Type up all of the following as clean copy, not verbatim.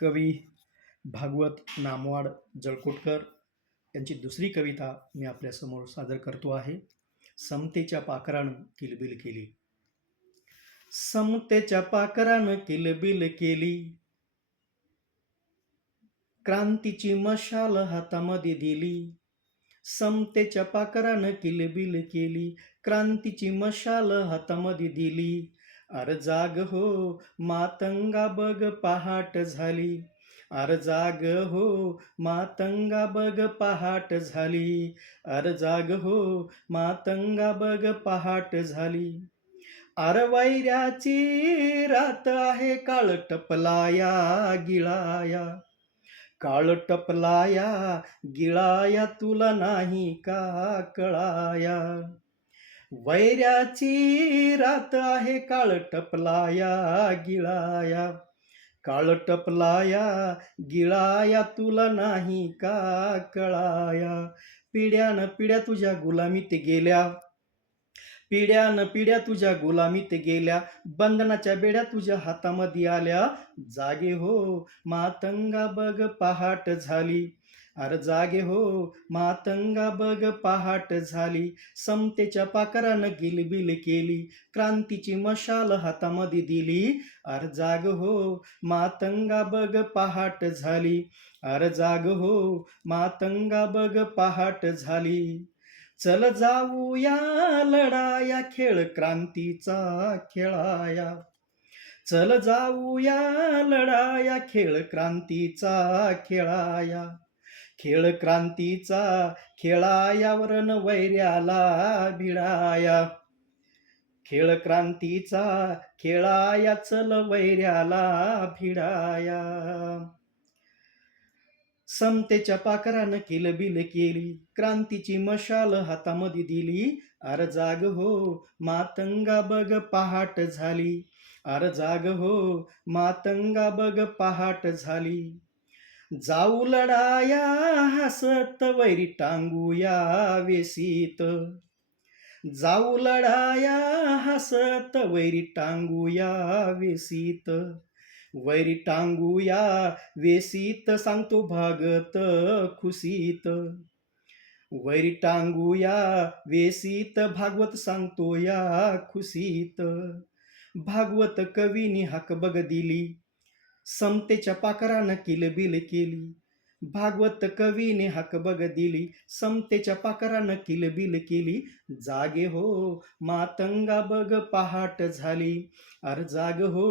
कवी भागवत नामवाड जळकोटकर यांची दुसरी कविता मी आपल्यासमोर सादर करतो आहे. समतेच्या पाखरानं किलबिल केली. समतेच्या पाखरानं किलबिल केली, क्रांतीची मशाल हातामध्ये दिली. समतेच्या पाखरानं किलबिल केली, क्रांतीची मशाल हातामध्ये दिली. अर जाग हो मातंगा बघ पहाट झाली, अर जाग हो मातंगा बघ पहाट झाली, अर जाग हो मातंगा बघ पहाट झाली. अर वैऱ्याची रात आहे, काळ टपलाया गिळाया, काळ टपलाया गिळाया, तुला नाही का कळाया. वैऱ्याची रात आहे, काळ टपलाया गिळाया, काळ टपलाया गिळाया, तुला नाही का कळाया. पिढ्यान पिढ्या तुझ्या गुलामीत गेल्या, पिढ्यान पिढ्या तुझ्या गुलामीत गेल्या, बंधनाच्या बेड्या तुझ्या हातामध्ये आल्या. जागे हो मातंगा बघ पहाट झाली, अर जागे हो मातंगा बघ पहाट झाली. समतेच्या पाखरानं गिलबिल केली, क्रांतीची मशाल हातामध्ये दिली. अर जाग हो मातंगा बघ पहाट झाली, अर जाग हो मातंगा बघ पहाट झाली. चल जाऊया लढाया, खेळ क्रांतीचा खेळाया, चल जाऊया लढाया, खेळ क्रांतीचा खेळाया, खेळ क्रांतीचा खेळाया, वरण वैऱ्याला भिडाया, खेळ क्रांतीचा खेळाया, चल वैऱ्याला भिडाया. समतेच्या पाखरानं किलबिल केली, क्रांतीची मशाल हातामध्ये दिली. अर जाग हो मातंगा बघ पहाट झाली, अर जाग हो मातंगा बघ पहाट झाली. जाऊ लढाया हसत, वैरी टांगूया वेसीत, जाऊ लढाया हसत, वैरी टांगूया वेसीत, वैरी टांगूया वेसीत, सांगतो भागत खुसीत, वैरी टांगूया वेसीत, भागवत सांगतो या खुसीत. भागवत कवीनी हाक बघ दिली, समतेच्या पाखरानं किलबिल केली. भागवत कवीने हाक बघ दिली, समतेच्या पाखरानं किलबिल केली. जागे हो मातंगा बघ पहाट झाली, अर जाग हो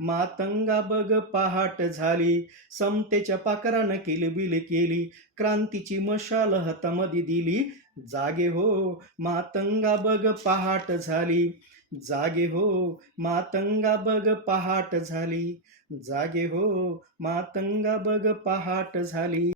मातंगा बघ पहाट झाली. समतेच्या पाखरानं किलबिल केली, क्रांतीची मशाल हातामध्ये दिली. जागे हो मातंगा बघ पहाट झाली, जागे हो मातंगा बघ पहाट झाली, जागे हो मातंगा बघ पहाट झाली.